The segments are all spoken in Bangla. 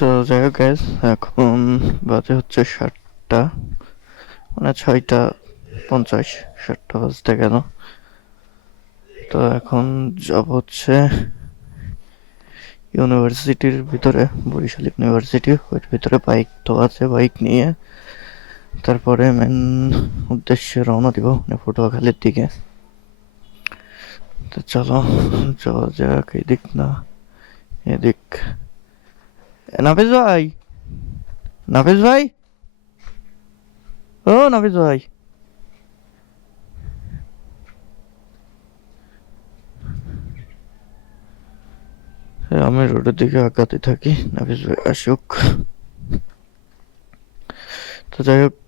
সো যাই হোক guys, এখন বাজে হচ্ছে সাতটা মানে ছয়টা পঞ্চাশ সাতটা বাজতে গেল। তো এখন যাব হচ্ছে ইউনিভার্সিটির ভিতরে বরিশাল ইউনিভার্সিটি ওর ভিতরে বাইক তো আছে বাইক নিয়ে। তারপরে মেন উদ্দেশ্যে রওনা দিব মানে পটুয়াখালীর দিকে। তো চলো যাওয়া যাক এদিক না এদিক। এ, নাফিস ভাই? নাফিস ভাই? ও নাফিস ভাই। আমি রোডের দিকে আগাতে থাকি নাফিস ভাই আসুক। তো যাই হোক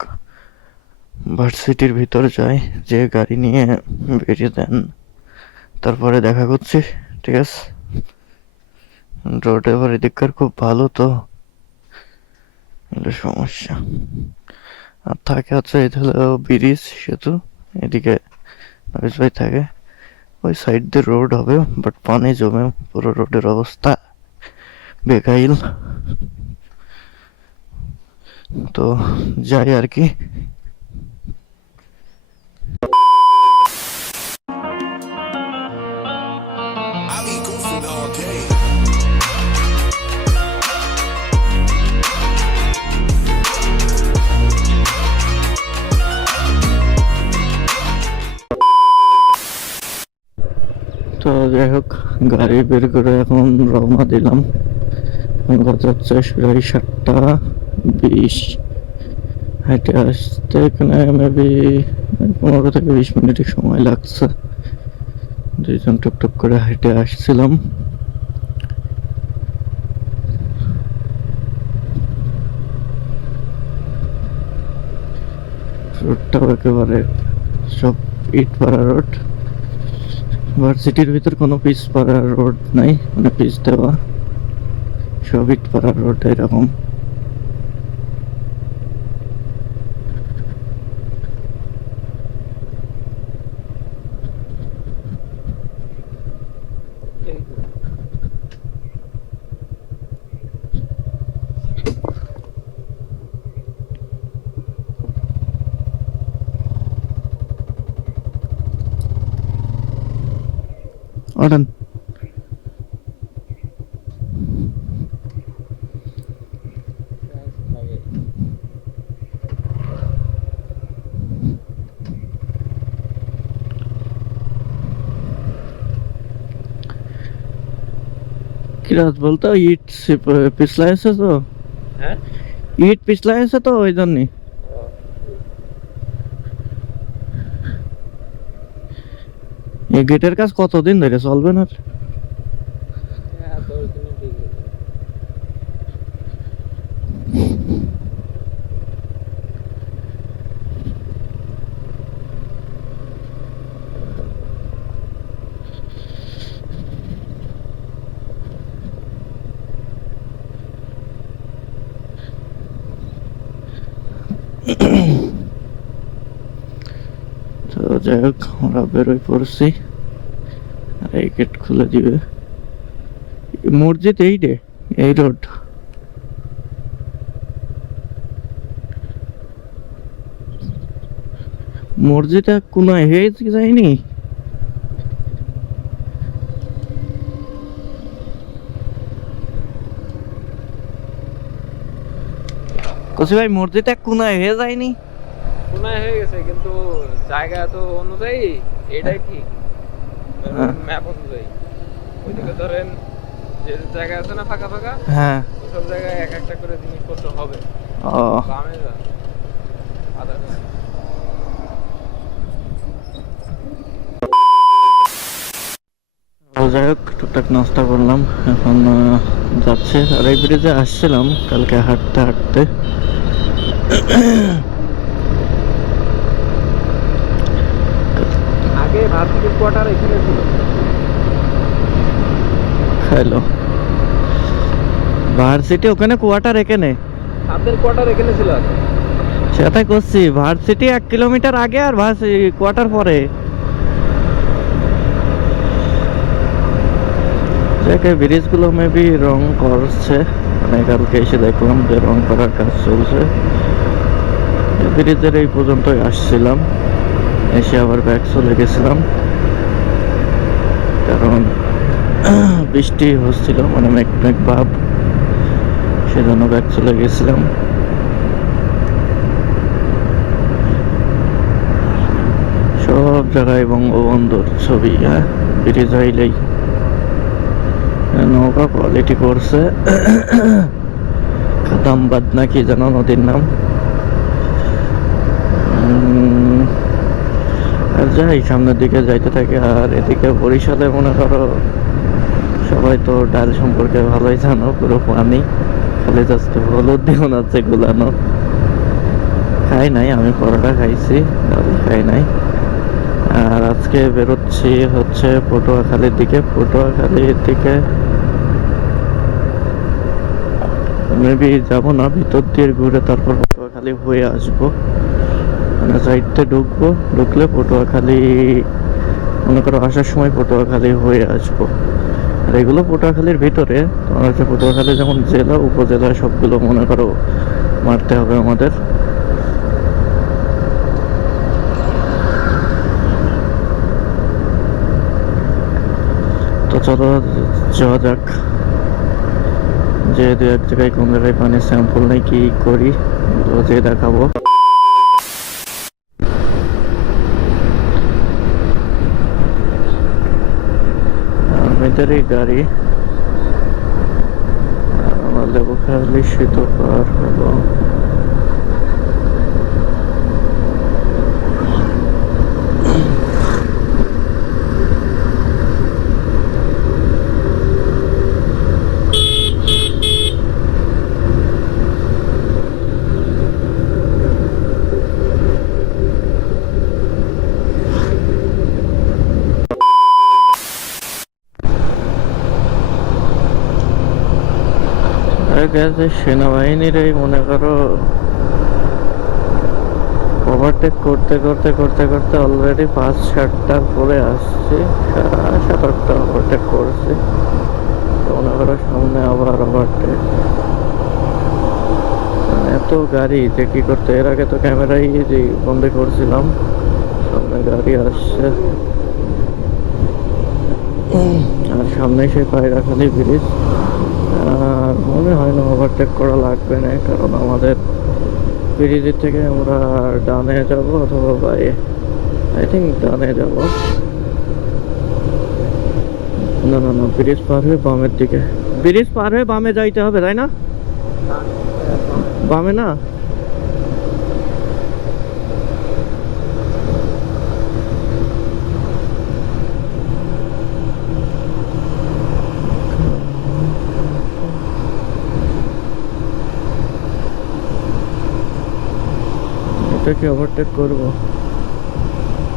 ভার্সিটির ভিতরে যাই যে গাড়ি নিয়ে বেরিয়ে দেন তারপরে দেখা করছি ঠিক আছে? রোড এবার এদিককার খুব ভালো তো। এগুলো সমস্যা। আর থাকে হচ্ছে এটা হলো ব্রিজ, সেতু, এদিকে নরেশ ভাই থাকে। ওই সাইড দিয়ে রোড হবে বাট পানি জমে পুরো রোডের অবস্থা বেকাইল তো যাই আর কি। যাই হোক গাড়ি বের করে এখন রওনা দিলাম। বাজে হচ্ছে প্রায় সাতটা বিশ। হেঁটে আসতে এখানে মেবি পনেরো থেকে বিশ মিনিটের সময় লাগছে। দুইজন টুকটুক করে হেঁটে আসছিলাম। রোডটাও একেবারে সব ইট পাড়া রোড ভার্সিটির ভিতর কোনো পিচ পাড়া রোড নাই মানে পিস দেওয়া। সব ইট পাড়া রোড এরকম। কি বলতো? ইট পিছলা আছে তো? হ্যাঁ? ইট পিছলা আছে তো ওই জন্যই। এই গেটের কাজ কতদিন ধরে চলবে না হ্যাঁ দশ দিনে ঠিক আছে তো যাই হোক, আমরা বেরোয় পড়ছি। এই গেট খুলে দিবে। মসজিদ এই রে, এই রোড। মসজিদটা কোনায়? হয়ে যায়নি কসি ভাই মসজিদটা কোনায়? হয়ে যায়নি? কোনায় হয়ে গেছে কিন্তু জায়গা তো অনুযায়ী এটাই ঠিক। হ্যাঁ। ম্যাপ অনুযায়ী। ওইদিকে ধরেন যে জায়গা আছে না ফাঁকা ফাঁকা হ্যাঁ। সব জায়গায় এক একটা করে জিনিসপত্র হবে। ও। বামে যা। আদা যা। যাই হোক টুকটাক নাস্তা করলাম। এখন যাচ্ছে। আর এই ব্রিজে আসছিলাম কালকে হাঁটতে হাঁটতে। আগে ভার্সিটির কোয়ার্টার এখানে ছিল। হ্যালো। ভার্সিটি ওখানে কোয়ার্টার এখানে? কোয়ার্টার এখানে ছিল আগে। সেটাই করছি ভার্সিটি এক কিলোমিটার আগে আর কোয়ার্টার পরে। দেখে ব্রিজগুলো মেবি রং করছে। মানে কালকে এসে দেখলাম যে রং করার কাজ চলছে। ব্রিজের এই পর্যন্তই আসছিলাম। এসে আবার ব্যাগ চলে গেছিলাম। কারণ বৃষ্টি হচ্ছিল মানে মেঘ মেঘ ভাব। সেজন্য ব্যাগ চলে গেছিলাম। সব জায়গায় বঙ্গবন্ধুর ছবি হ্যাঁ? ব্রিজ আইলেই নৌকা কোয়ালিটি করছে। খাদামবাদ না কি যেন নদীর নাম। আর যাই, সামনের দিকে যাইতে থাকে, আর এদিকে বরিশালে মনে করো সবাই তো ডাল সম্পর্কে ভালোই জানো পুরো পানি খালি জাস্ট হলুদ দিয়ে আছে গুলানো। খাই নাই, আমি পরোটা খাইছি, ডাল খাই নাই। আর আজকে বেরোচ্ছি হচ্ছে পটুয়াখালীর দিকে পটুয়াখালীর দিকে মেবি যাব না, ভিতর দিয়ে ঘুরে তারপর পটুয়াখালী হয়ে আসব। মানে সাইডতে ঢুকবো, ঢুকলে পটুয়াখালী, মনে করো আসার সময় পটুয়াখালী হয়ে আসব। আর এগুলো পটুয়াখালীর ভিতরে, তোমার হচ্ছে পটুয়াখালী যেমন জেলা উপজেলা সবগুলো মনে করো মারতে হবে আমাদের। তো চলো, যাওয়া যাক। যে দু এক জায়গায় কোন জায়গায় পানির স্যাম্পল নেই, কি করি যে দেখাবো। আমাদেরই গাড়ি আমার খালি সেতু পার হলো গেছে সেনাবাহিনীর এই মনে করো ওভারটেক করতে করতে করতে করতে অলরেডি পাঁচ সাতটার পরে আসছে। সাত আটটা ওভারটেক করছে। তো মনে করো সামনে আবার ওভারটেক এত গাড়ি যে কি করতে এর আগে তো ক্যামেরাই যে বন্ধ করছিলাম সামনে গাড়ি আসছে। আর সামনে সেই পায়রাখালি ব্রিজ মনে হয় না ওভারটেক করা লাগবে না, কারণ আমাদের ব্রিজের থেকে আমরা ডানে যাব অথবা বাইরে আই থিঙ্ক ডানে যাব। না না না, ব্রিজ পার হয়ে বামের দিকে। ব্রিজ পার হয়ে বামে যাইতে হবে, তাই না? বামে না? এটাকে ওভারটেক করব।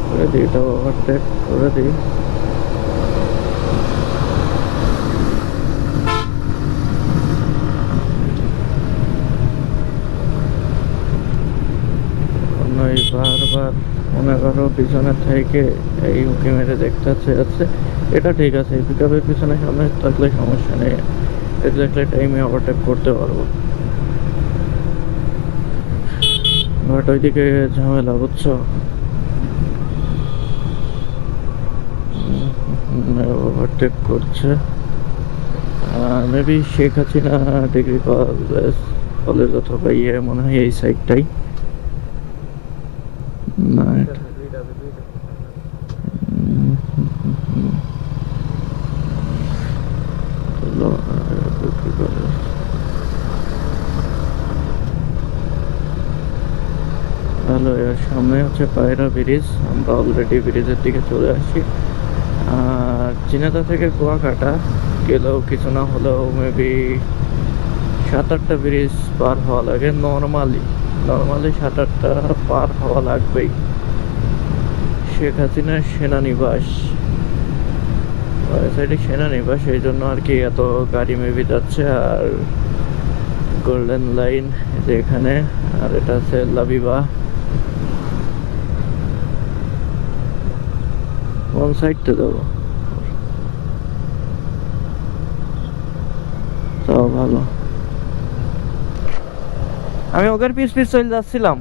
করে দিই এটা ওভারটেক করে দিই। নয় বারবার মনে করো পিছনে থেকে এই উঁকি মেরে দেখতে হচ্ছে যাচ্ছে এটা ঠিক আছে পিকআপের পিছনে সামনে থাকলে সমস্যা নেই। এক্স্যাক্টলি টাইমে ওভারটেক করতে পারব। বাট ওইদিকে ঝামেলা, বুঝছ? ওভারটেক করছে। Maybe Sheikh Hasina degree college college অথবা ইয়ে মনে হয় এই সাইডটাই না, এটা উম, হুম, হুম, হুম। চলো, আর ডিগ্রি কলেজ। ভালো এর সামনে হচ্ছে পায়রা ব্রিজ, আমরা অলরেডি ব্রিজের দিকে চলে আসি আর চিনাদা থেকে কুয়াকাটা, গেলেও কিছু না হলেও মেবি সাত আটটা ব্রিজ পার হওয়া লাগে। নর্মালি নর্মালি সাত আটটা পার হওয়া লাগবেই। শেখ হাসিনার সেনানিবাস। সাইডে সেনানিবাস, এই জন্য আর কি এত গাড়ি মেবি যাচ্ছে। আর গোল্ডেন লাইন যে এখানে আর এটা আছে লাবিবা। কোন সাইডতে যাব ভালো। আমি ওদের পিস পিস চলে যাচ্ছিলাম।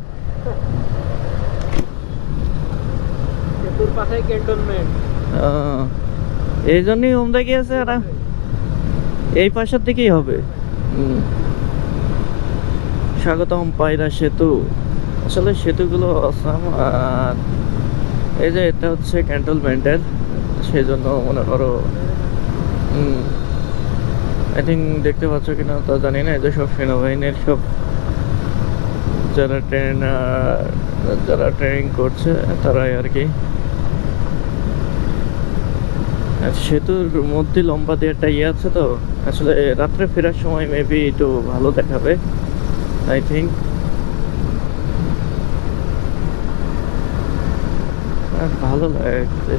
এই জন্যই ওমদা গিয়েছে এরা এই পাশের দিকেই হবে। স্বাগতম পায়রা সেতু। আসলে সেতুগুলো আর এই যে এটা হচ্ছে ক্যান্টনমেন্টের সেই জন্য মনে করো আই থিঙ্ক দেখতে পাচ্ছ কিনা তা জানি না, এই যে সব সেনাবাহিনীর সব যারা ট্রেন যারা ট্রেনিং করছে, তারাই আর কি। সেতুর মধ্যে লম্বা দিয়ে একটা ইয়ে আছে তো, আসলে রাত্রে ফেরার সময় মেবি একটু ভালো দেখাবে আই থিঙ্ক ভালো লাগছে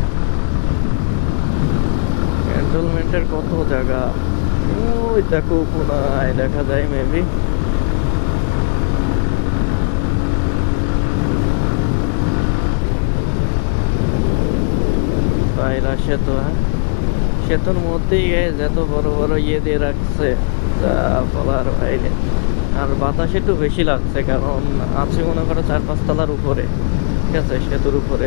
ক্যান্টনমেন্টের কত জায়গা? ওই দেখো কোনায় দেখা যায় মেবি পায়রা সেতু হ্যাঁ? সেতুর মধ্যেই এত বড় বড় ইয়ে দিয়ে রাখছে তা বলার বাইরে। আর বাতাস একটু বেশি লাগছে, কারণ আছে মনে করো চার পাঁচ তলার উপরে। ঠিক আছে সেতুর উপরে।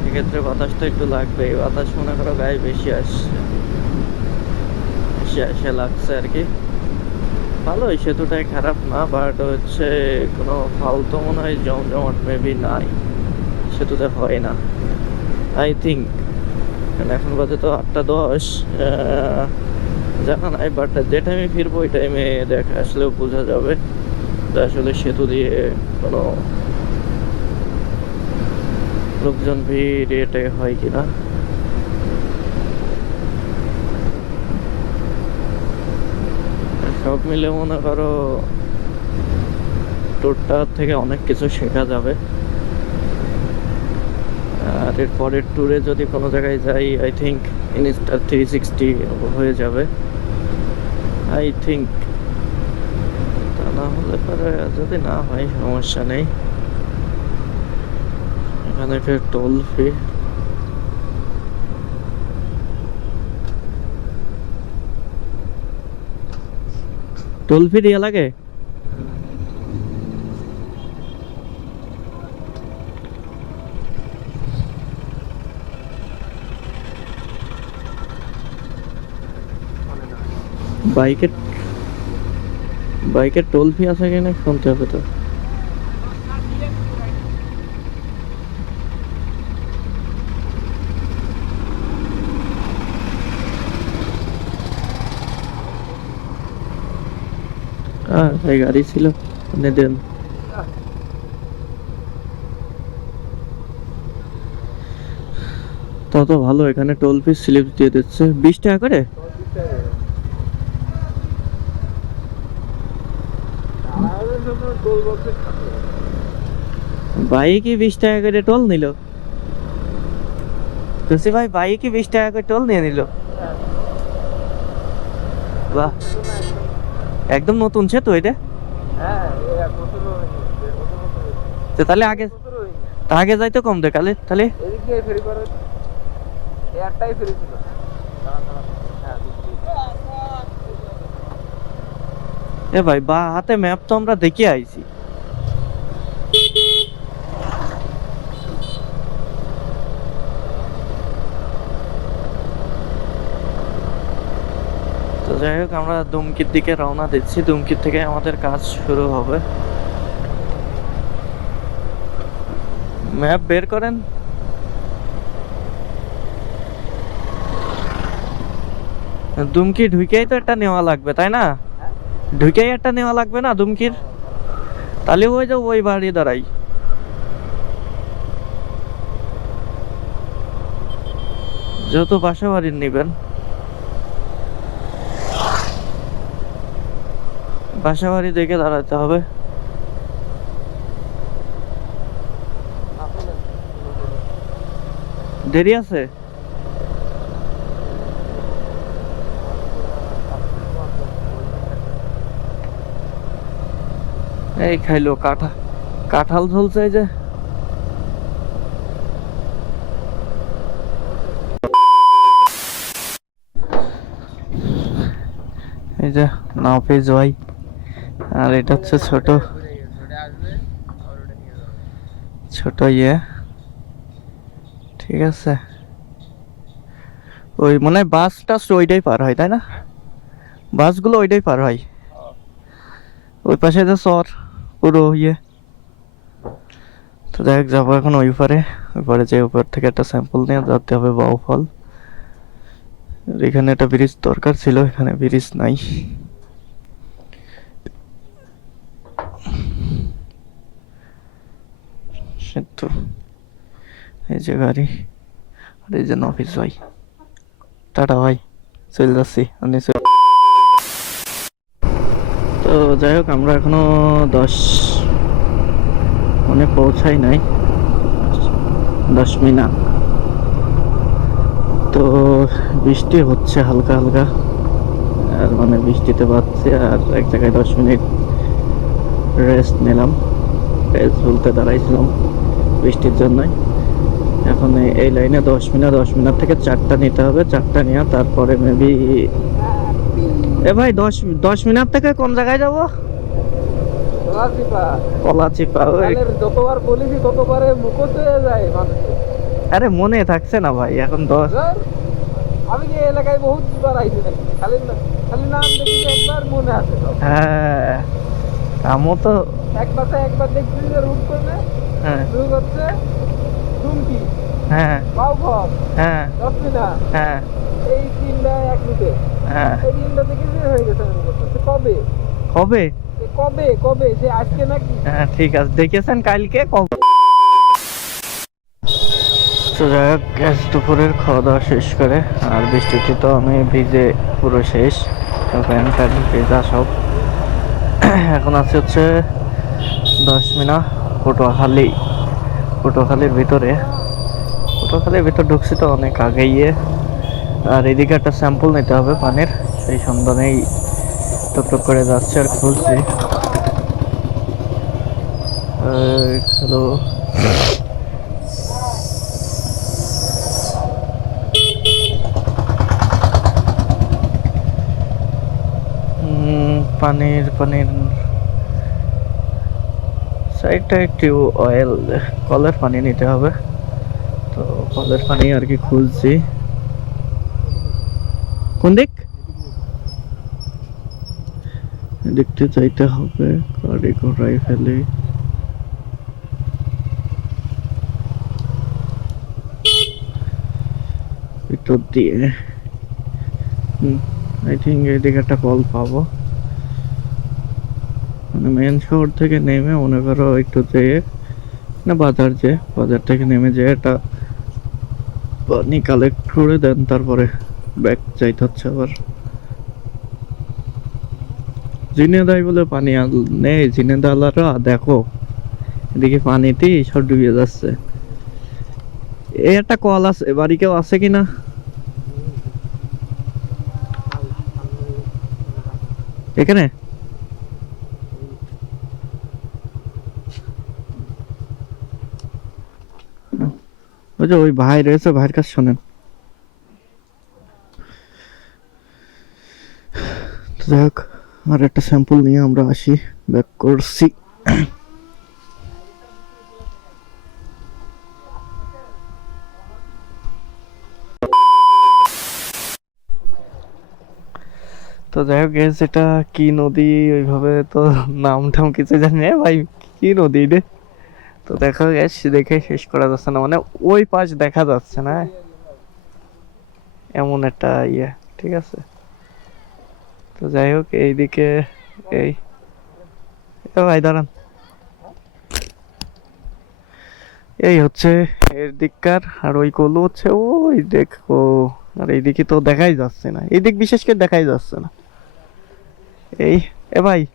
সেক্ষেত্রে বাতাস তো একটু লাগবে বাতাস মনে করো গায়ে বেশি আসছে। বেশি আসে লাগছে আর কি। ভালো এই সেতুটাই খারাপ না বাট হচ্ছে কোনো ফালতু মনে হয় জমজমাট মেবি নাই। সেতুতে হয় না। আই থিঙ্ক এখন বাজে তো আটটা দশ। জানা নাই বাট যে টাইমে ফিরবো, ওই টাইমে দেখা, আসলেও বোঝা যাবে। আসলে সেতু দিয়ে কোনো লোকজন ভিড় এটাই হয় কিনা সব মিলে মনে করো ট্যুরটা থেকে অনেক কিছু শেখা যাবে। আর এর পরের ট্যুরে যদি কোনো জায়গায় যাই I think Insta three sixty হয়ে যাবে। আই থিঙ্ক না হলে পরে যদি না হয়, সমস্যা নেই। এখানে ফের টোল ফি টোল ফি দিয়া লাগে? বাইকের বাইকের টোল ফি আছে কিনা শুনতে হবে তো। হ্যাঁ গাড়ি ছিল দেন। তাও তো ভালো, এখানে টোল ফি স্লিপ দিয়ে দিচ্ছে। বিশ টাকা করে? বাইকে বিশ টাকা করে টোল নিল? তুলসী ভাই বাইকে বিশ টাকা করে টোল নিয়ে নিল? বাহ। একদম নতুন সে তো এটা। তো তাহলে আগে আগে যাইতো কম দেখালে তাহলে একটাই ফেরি ছিল দাঁড়ান, দাঁড়ান। হ্যাঁ, দিক দিয়ে। এ ভাই, বা হাতে ম্যাপ তো আমরা দেখে আইছি। তো যাই হোক, আমরা দুমকির দিকে রওনা দিচ্ছি। দুমকির থেকে আমাদের কাজ শুরু হবে। ম্যাপ বের করেন। দুমকি ঢুকেই তো একটা নেওয়া লাগবে, তাই না? ঢুকেই একটা নেওয়া লাগবে না দুমকির তাহলে ওই যে ওই বাড়ি দাঁড়াই। যেহেতু বাসা বাড়ির নিবেন। বাসা বাড়ি দেখে দাঁড়াতে হবে। দেরি আছে? এই খাইলো কাঠা। কাঁঠাল ঝলছে এই যে। এই যে নাফিজ ভাই আর এটা হচ্ছে ছোট। ছোট ইয়ে। ঠিক আছে। ওই মনে হয় বাস টাস ওইটাই পার হয় তাই না? বাসগুলো ওইটাই পার হয়। ওই পাশে যে সর পুরো ইয়ে। তো দেখ যাব এখন ওই পারে ওই পারে যে উপর থেকে একটা স্যাম্পল নিয়ে যেতে হবে বাউ ফল এখানে একটা ব্রিজ দরকার ছিল, এখানে ব্রিজ নাই। সে তো এই যে গাড়ি, আর এই যে অফিস ভাই। টাটা ভাই, চলে যাচ্ছি। তো যাই হোক, আমরা এখনও দশ মানে পৌঁছাই নাই। দশ মিনিট। তো বৃষ্টি হচ্ছে হালকা হালকা। আর মানে বৃষ্টিতে পাচ্ছি আর এক জায়গায় দশ মিনিট রেস্ট নিলাম। রেস্ট বলতে দাঁড়াইছিলাম বৃষ্টির জন্যই। এখন এই- লাইনে দশ মিনিট দশ মিনিট থেকে চারটা নিতে হবে। চারটা নেওয়া তারপরে মেবি এ ভাই দশ দশ মিনিট থেকে কোন জায়গায় যাব? কলা যতবার বলেছি ততবারে মুখস্থ হয়ে যায় মানুষের। আরে মনে থাকছে না ভাই এখন দশ আমি যে এলাকায় বহুত বার আইছি খালি খালি নাম দেখি একবার মনে আছে হ্যাঁ আমও তো এক বাসে একবার দেখছি যে রুট করবে হ্যাঁ। রুট হচ্ছে চুমকি হ্যাঁ। বাউঘর। হ্যাঁ। দশমিনা হ্যাঁ। এই তিনটা এক রুটে হ্যাঁ। এই তিনটা থেকে যে হয়ে গেছে আমি মুখস্থ। কবে? কবে? কবে? কবে? সে আজকে নাকি? হ্যাঁ ঠিক আছে। দেখেছেন কালকে? কবে? তো যাই হোক গ্যাস দুপুরের খাওয়া দাওয়া শেষ করে আর বৃষ্টিতে তো আমি ভিজে পুরো শেষ। প্যান্ট প্যান্ট ভেজা সব। এখন আছে হচ্ছে দশ মিনিট পটুয়াখালী। পটুয়াখালীর ভিতরে। পটুয়াখালীর ভিতর ঢুকছি তো অনেক আগেই। আর এদিকে একটা স্যাম্পল নিতে হবে পানির। সেই সন্ধানেই টুকটুক করে যাচ্ছে আর খুলছি। হ্যালো পানির পানির সাইডটা একটু অয়েল কলের পানি নিতে হবে। তো কলের পানি আর কি খুঁজছি কোন দিক দেখতে চাইতে হবে গাড়ি ঘোড়াই ফেলে। ভিতর দিয়ে। আই থিঙ্ক এদিকে একটা কল পাবো। মানে মেন শহর থেকে নেমে মনে করো একটু যেয়ে না বাজার যে, বাজার থেকে নেমে যেয়ে একটা পানি কালেক্ট করে দেন, তারপরে ব্যাগ যাইতে হচ্ছে আবার। জিনেদাই বলে পানি নেই, জিনেদালারা দেখো, এদিকে পানিতেই সব ডুবে যাচ্ছে। এই একটা কল আছে বাড়ি কেউ আছে কিনা? এখানে? ওই যে ওই ভাই রয়েছে, ভাইয়ের কাছে শোনেন। যাই হোক। আর একটা স্যাম্পল নিয়ে আমরা আসি ব্যাক করছি। তো যাই হোক এটা কি নদী, ওইভাবে তো নাম টাম কিছু জানি না ভাই, কি নদী রে? তো দেখা গেছে দেখে শেষ করা যাচ্ছে না মানে ওই পাশ দেখা যাচ্ছে না। এমন একটা ইয়ে ঠিক আছে? তো যাই হোক এইদিকে এই। ভাই দাঁড়ান। এই হচ্ছে এর দিককার আর ওই কলু হচ্ছে ওই দেখো। আর এইদিকে তো দেখাই যাচ্ছে না। এই দিক বিশেষ করে দেখাই যাচ্ছে না। এই এ ভাই।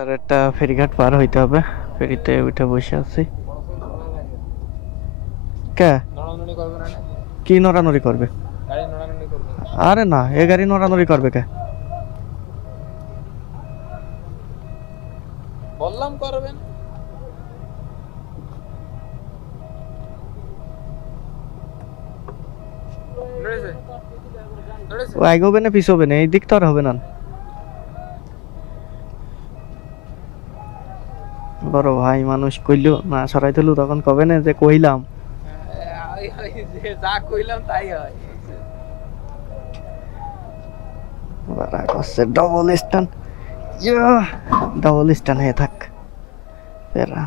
আর একটা ফেরিঘাট পার হইতে হবে। ফেরিতে উঠে বসে আছি। কে? কি নড়ানড়ি করবে? আরে না এ গাড়ি নড়ানড়ি করবে কে? বললাম করবেন। নড়েছে? নড়েছে? ও আগে হবে না পিছ হবে না এই দিক তো আর হবে না। বড় ভাই মানুষ কইলো না সরাই দিলু তখন কবে না যে কইলাম। এই, এই, যে যা কইলাম তাই হয়। বারা করছে ডবল স্টান ডবল স্টান হয়ে থাক। ফেরা।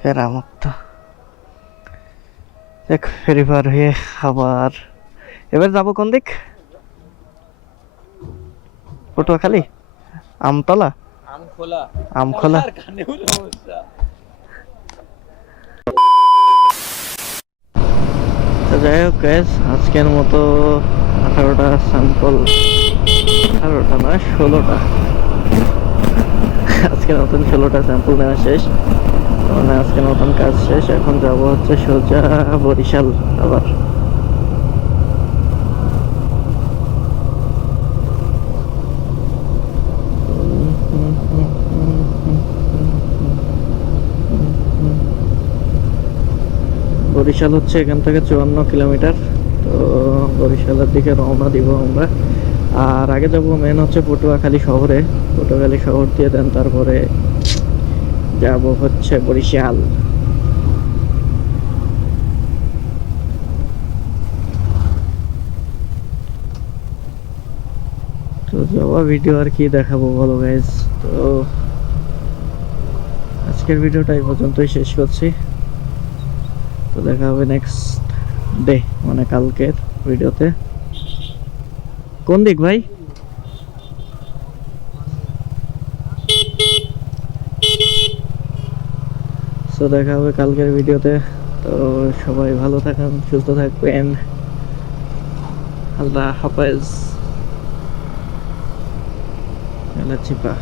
ফেরা মুক্ত। দেখ ফেরি পার হয়ে আবার। এবার যাব কোন দিক? পটুয়াখালী? আমতলা? আমখোলা। যাই হোক আজকের মতো আঠারোটা স্যাম্পল আঠারোটা নয়, ষোলোটা। আজকে নতুন ষোলোটা স্যাম্পল নেওয়া শেষ। মানে আজকের মতন কাজ শেষ, এখন যাব হচ্ছে সোজা বরিশাল আবার। বরিশাল হচ্ছে এখান থেকে চুয়ান্ন কিলোমিটার। তো বরিশালের দিকে রওনা দিব আমরা। আর আগে যাব মেন হচ্ছে পটুয়াখালী শহরে। পটুয়াখালী শহর দিয়ে দেন তারপরে যাব হচ্ছে বরিশাল। তো যাওয়া ভিডিও আর কি দেখাবো বলো গাইজ তো আজকের ভিডিওটা এই পর্যন্তই শেষ করছি। তো দেখা হবে নেক্সট ডে মানে কালকের ভিডিওতে। কোন দিক ভাই? সো দেখা হবে কালকের ভিডিওতে। তো সবাই ভালো থাকুন, সুস্থ থাকবেন। আল্লাহ হাফেজ। চিপা।